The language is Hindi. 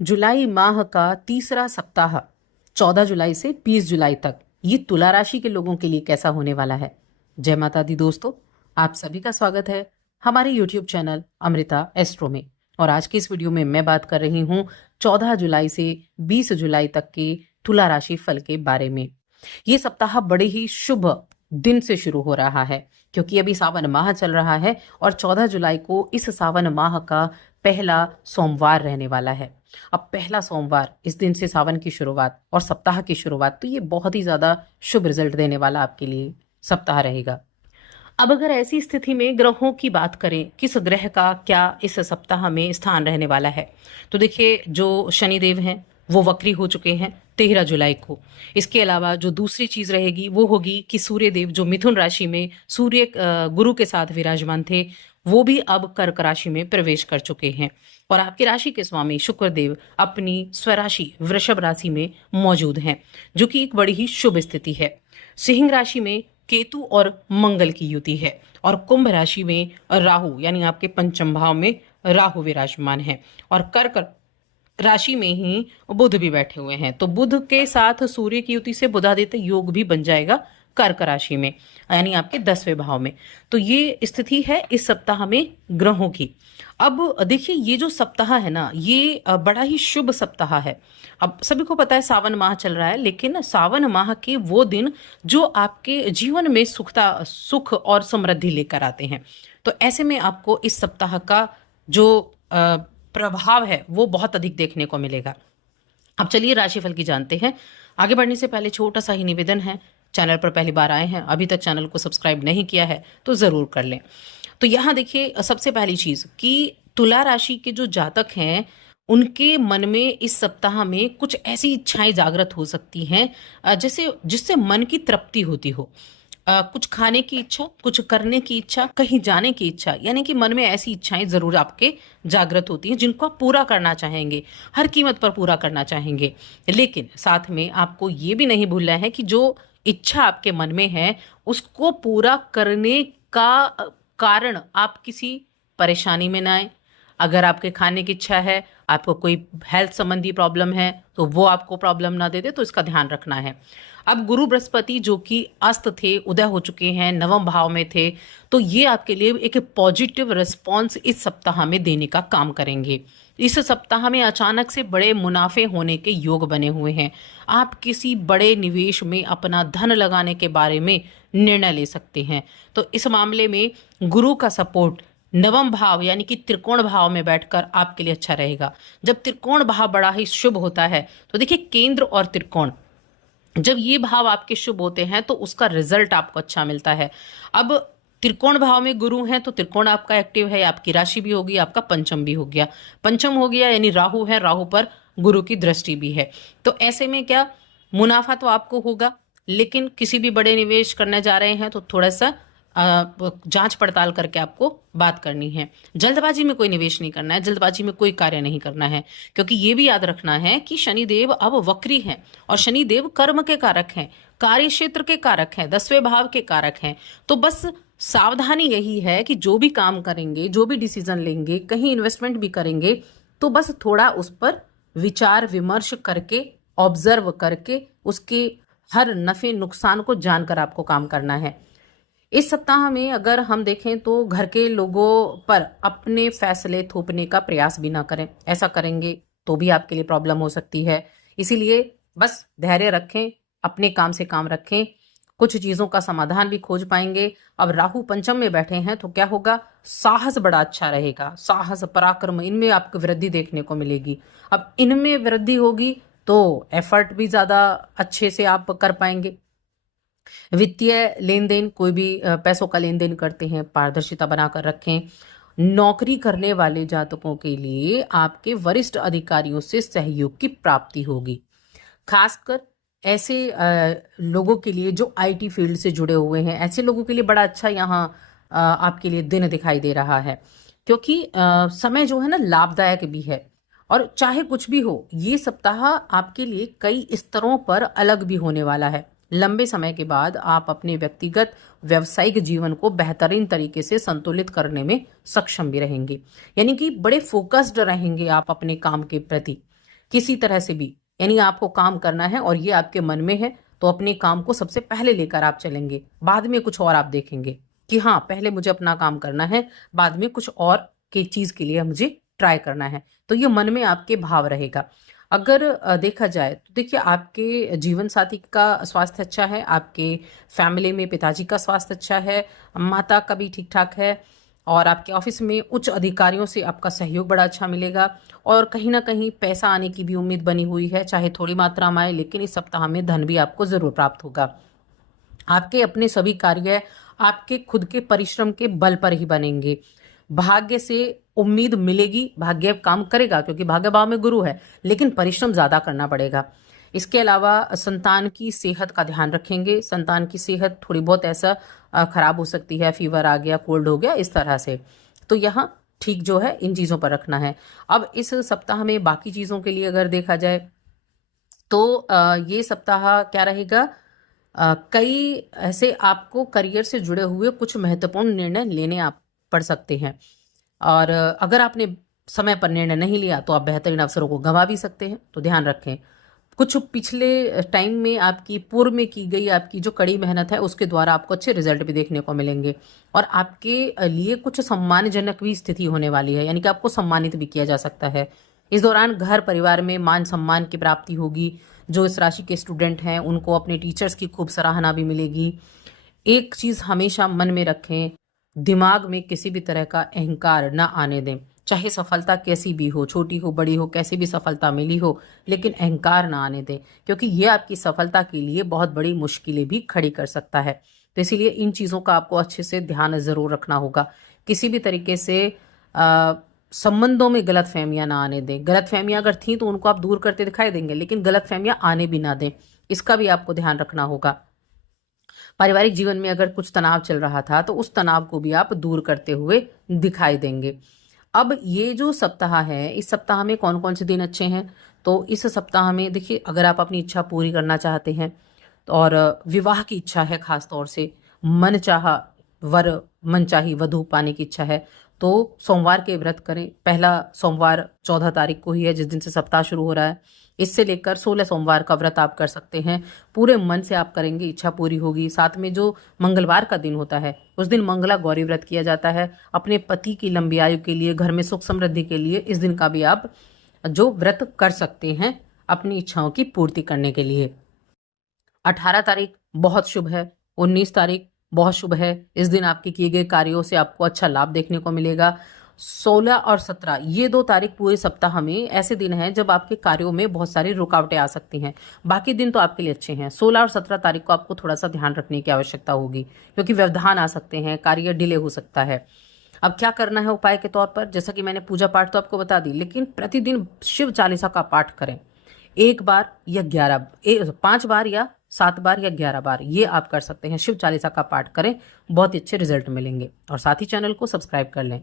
जुलाई माह का तीसरा सप्ताह 14 जुलाई से 20 जुलाई तक ये तुला राशि के लोगों के लिए कैसा होने वाला है। जय माता दी दोस्तों, आप सभी का स्वागत है हमारे YouTube चैनल अमृता एस्ट्रो में। और आज की इस वीडियो में मैं बात कर रही हूँ 14 जुलाई से 20 जुलाई तक के तुला राशि फल के बारे में। ये सप्ताह बड़े ही शुभ दिन से शुरू हो रहा है क्योंकि अभी सावन माह चल रहा है और 14 जुलाई को इस सावन माह का पहला सोमवार रहने वाला है। अब पहला सोमवार, इस दिन से सावन की शुरुआत और सप्ताह की शुरुआत, तो ये बहुत ही ज्यादा शुभ रिजल्ट देने वाला आपके लिए सप्ताह रहेगा। अब अगर ऐसी स्थिति में ग्रहों की बात करें, किस ग्रह का क्या इस सप्ताह में स्थान रहने वाला है, तो देखिए जो शनिदेव हैं वो वक्री हो चुके हैं 13 जुलाई को। इसके अलावा जो दूसरी चीज रहेगी वो होगी कि सूर्य देव जो मिथुन राशि में सूर्य गुरु के साथ विराजमान थे, वो भी अब कर्क राशि में प्रवेश कर चुके हैं। और आपकी राशि के स्वामी शुक्र देव अपनी स्वराशि वृषभ राशि में मौजूद हैं, जो कि एक बड़ी ही शुभ स्थिति है। सिंह राशि में केतु और मंगल की युति है और कुंभ राशि में राहु यानी आपके पंचम भाव में राहु विराजमान है और कर्क राशि में ही बुध भी बैठे हुए हैं। तो बुध के साथ सूर्य की युति से बुधादित्य योग भी बन जाएगा कर्क राशि में, यानी आपके 10वें भाव में। तो ये स्थिति है इस सप्ताह में ग्रहों की। अब देखिए ये जो सप्ताह है ना, ये बड़ा ही शुभ सप्ताह है। अब सभी को पता है सावन माह चल रहा है, लेकिन सावन माह के वो दिन जो आपके जीवन में सुख और समृद्धि लेकर आते हैं। तो ऐसे में आपको इस सप्ताह का जो प्रभाव है वो बहुत अधिक देखने को मिलेगा। अब चलिए राशिफल की जानते हैं। आगे बढ़ने से पहले छोटा सा ही निवेदन है, चैनल पर पहली बार आए हैं, अभी तक चैनल को सब्सक्राइब नहीं किया है तो जरूर कर लें। तो यहाँ देखिए सबसे पहली चीज कि तुला राशि के जो जातक हैं उनके मन में इस सप्ताह में कुछ ऐसी इच्छाएं जागृत हो सकती हैं जैसे जिससे मन की तृप्ति होती हो। कुछ खाने की इच्छा, कुछ करने की इच्छा, कहीं जाने की इच्छा, यानी कि मन में ऐसी इच्छाएं जरूर आपके जागृत होती हैं जिनको आप पूरा करना चाहेंगे, हर कीमत पर पूरा करना चाहेंगे। लेकिन साथ में आपको ये भी नहीं भूलना है कि जो इच्छा आपके मन में है उसको पूरा करने का कारण आप किसी परेशानी में ना आए। अगर आपके खाने की इच्छा है, आपको कोई हेल्थ संबंधी प्रॉब्लम है, तो वो आपको प्रॉब्लम ना दे दे, तो इसका ध्यान रखना है। अब गुरु बृहस्पति जो कि अस्त थे, उदय हो चुके हैं, नवम भाव में थे, तो ये आपके लिए एक पॉजिटिव रिस्पॉन्स इस सप्ताह में देने का काम करेंगे। इस सप्ताह में अचानक से बड़े मुनाफे होने के योग बने हुए हैं। आप किसी बड़े निवेश में अपना धन लगाने के बारे में निर्णय ले सकते हैं। तो इस मामले में गुरु का सपोर्ट नवम भाव यानी कि त्रिकोण भाव में बैठकर आपके लिए अच्छा रहेगा। जब त्रिकोण भाव बड़ा ही शुभ होता है तो देखिए केंद्र और त्रिकोण, जब ये भाव आपके शुभ होते हैं तो उसका रिजल्ट आपको अच्छा मिलता है। अब त्रिकोण भाव में गुरु हैं तो त्रिकोण आपका एक्टिव है, आपकी राशि भी होगी, आपका पंचम भी हो गया। पंचम हो गया यानी राहु है, राहु पर गुरु की दृष्टि भी है। तो ऐसे में क्या मुनाफा तो आपको होगा, लेकिन किसी भी बड़े निवेश करने जा रहे हैं तो थोड़ा सा जांच पड़ताल करके आपको बात करनी है। जल्दबाजी में कोई निवेश नहीं करना है, जल्दबाजी में कोई कार्य नहीं करना है, क्योंकि ये भी याद रखना है कि शनिदेव अब वक्री हैं और शनिदेव कर्म के कारक हैं, कार्य क्षेत्र के कारक हैं, 10वें भाव के कारक हैं। तो बस सावधानी यही है कि जो भी काम करेंगे, जो भी डिसीजन लेंगे, कहीं इन्वेस्टमेंट भी करेंगे, तो बस थोड़ा उस पर विचार विमर्श करके, ऑब्जर्व करके, उसके हर नफे नुकसान को जानकर आपको काम करना है। इस सप्ताह में अगर हम देखें तो घर के लोगों पर अपने फैसले थोपने का प्रयास भी ना करें। ऐसा करेंगे तो भी आपके लिए प्रॉब्लम हो सकती है। इसीलिए बस धैर्य रखें, अपने काम से काम रखें, कुछ चीजों का समाधान भी खोज पाएंगे। अब राहु पंचम में बैठे हैं तो क्या होगा, साहस बड़ा अच्छा रहेगा, साहस पराक्रम इनमें आपको वृद्धि देखने को मिलेगी। अब इनमें वृद्धि होगी तो एफर्ट भी ज्यादा अच्छे से आप कर पाएंगे। वित्तीय लेन देन, कोई भी पैसों का लेन देन करते हैं, पारदर्शिता बनाकर रखें। नौकरी करने वाले जातकों के लिए आपके वरिष्ठ अधिकारियों से सहयोग की प्राप्ति होगी। खासकर ऐसे लोगों के लिए जो आईटी फील्ड से जुड़े हुए हैं, ऐसे लोगों के लिए बड़ा अच्छा यहाँ आपके लिए दिन दिखाई दे रहा है, क्योंकि समय जो है ना लाभदायक भी है। और चाहे कुछ भी हो, ये सप्ताह आपके लिए कई स्तरों पर अलग भी होने वाला है। लंबे समय के बाद आप अपने व्यक्तिगत व्यवसायिक जीवन को बेहतरीन तरीके से संतुलित करने में सक्षम भी रहेंगे, यानी कि बड़े फोकस्ड रहेंगे आप अपने काम के प्रति। किसी तरह से भी, यानी आपको काम करना है और ये आपके मन में है, तो अपने काम को सबसे पहले लेकर आप चलेंगे। बाद में कुछ और आप देखेंगे कि हाँ, पहले मुझे अपना काम करना है, बाद में कुछ और की चीज के लिए मुझे ट्राई करना है। तो ये मन में आपके भाव रहेगा। अगर देखा जाए तो देखिए, आपके जीवन साथी का स्वास्थ्य अच्छा है, आपके फैमिली में पिताजी का स्वास्थ्य अच्छा है, माता का भी ठीक ठाक है, और आपके ऑफिस में उच्च अधिकारियों से आपका सहयोग बड़ा अच्छा मिलेगा, और कहीं ना कहीं पैसा आने की भी उम्मीद बनी हुई है, चाहे थोड़ी मात्रा में आए, लेकिन इस सप्ताह में धन भी आपको जरूर प्राप्त होगा। आपके अपने सभी कार्य आपके खुद के परिश्रम के बल पर ही बनेंगे। भाग्य से उम्मीद मिलेगी, भाग्य काम करेगा क्योंकि भाग्य भाव में गुरु है, लेकिन परिश्रम ज्यादा करना पड़ेगा। इसके अलावा संतान की सेहत का ध्यान रखेंगे। संतान की सेहत थोड़ी बहुत ऐसा खराब हो सकती है, फीवर आ गया, कोल्ड हो गया, इस तरह से, तो यहाँ ठीक जो है इन चीजों पर रखना है। अब इस सप्ताह में बाकी चीजों के लिए अगर देखा जाए तो ये सप्ताह क्या रहेगा, कई ऐसे आपको करियर से जुड़े हुए कुछ महत्वपूर्ण निर्णय लेने आप पड़ सकते हैं, और अगर आपने समय पर निर्णय नहीं लिया तो आप बेहतरीन अवसरों को गंवा भी सकते हैं, तो ध्यान रखें। कुछ पिछले टाइम में आपकी पूर्व में की गई आपकी जो कड़ी मेहनत है उसके द्वारा आपको अच्छे रिजल्ट भी देखने को मिलेंगे, और आपके लिए कुछ सम्मानजनक भी स्थिति होने वाली है, यानी कि आपको सम्मानित भी किया जा सकता है। इस दौरान घर परिवार में मान सम्मान की प्राप्ति होगी। जो इस राशि के स्टूडेंट हैं उनको अपने टीचर्स की खूब सराहना भी मिलेगी। एक चीज हमेशा मन में रखें, दिमाग में किसी भी तरह का अहंकार ना आने दें। चाहे सफलता कैसी भी हो, छोटी हो बड़ी हो, कैसी भी सफलता मिली हो, लेकिन अहंकार ना आने दें, क्योंकि ये आपकी सफलता के लिए बहुत बड़ी मुश्किलें भी खड़ी कर सकता है। तो इसीलिए इन चीजों का आपको अच्छे से ध्यान जरूर रखना होगा। किसी भी तरीके से संबंधों में गलत फहमियां ना आने दें। गलत फहमियां अगर थी तो उनको आप दूर करते दिखाई देंगे, लेकिन गलत फहमियां आने भी ना दें, इसका भी आपको ध्यान रखना होगा। पारिवारिक जीवन में अगर कुछ तनाव चल रहा था तो उस तनाव को भी आप दूर करते हुए दिखाई देंगे। अब ये जो सप्ताह है, इस सप्ताह में कौन कौन से दिन अच्छे हैं, तो इस सप्ताह में देखिए, अगर आप अपनी इच्छा पूरी करना चाहते हैं और विवाह की इच्छा है, खास तौर से मन चाहा वर, मन चाही वधू पाने की इच्छा है, तो सोमवार के व्रत करें। पहला सोमवार 14 तारीख को ही है, जिस दिन से सप्ताह शुरू हो रहा है। इससे लेकर 16 सोमवार का व्रत आप कर सकते हैं। पूरे मन से आप करेंगे, इच्छा पूरी होगी। साथ में जो मंगलवार का दिन होता है उस दिन मंगला गौरी व्रत किया जाता है। अपने पति की लंबी आयु के लिए, घर में सुख समृद्धि के लिए इस दिन का भी आप जो व्रत कर सकते हैं अपनी इच्छाओं की पूर्ति करने के लिए। 18 तारीख बहुत शुभ है, 19 तारीख बहुत शुभ है। इस दिन आपके किए गए कार्यों से आपको अच्छा लाभ देखने को मिलेगा। 16 और 17 ये 2 तारीख पूरे सप्ताह में ऐसे दिन हैं जब आपके कार्यों में बहुत सारी रुकावटें आ सकती हैं। बाकी दिन तो आपके लिए अच्छे हैं। 16 और 17 तारीख को आपको थोड़ा सा ध्यान रखने की आवश्यकता होगी, क्योंकि व्यवधान आ सकते हैं, कार्य डिले हो सकता है। अब क्या करना है उपाय के तौर पर, जैसा कि मैंने पूजा पाठ तो आपको बता दी, लेकिन प्रतिदिन शिव चालीसा का पाठ करें। 1 बार या 5 बार या 7 बार या 11 बार, ये आप कर सकते हैं। शिव चालीसा का पाठ करें, बहुत ही अच्छे रिजल्ट मिलेंगे। और साथ ही चैनल को सब्सक्राइब कर लें।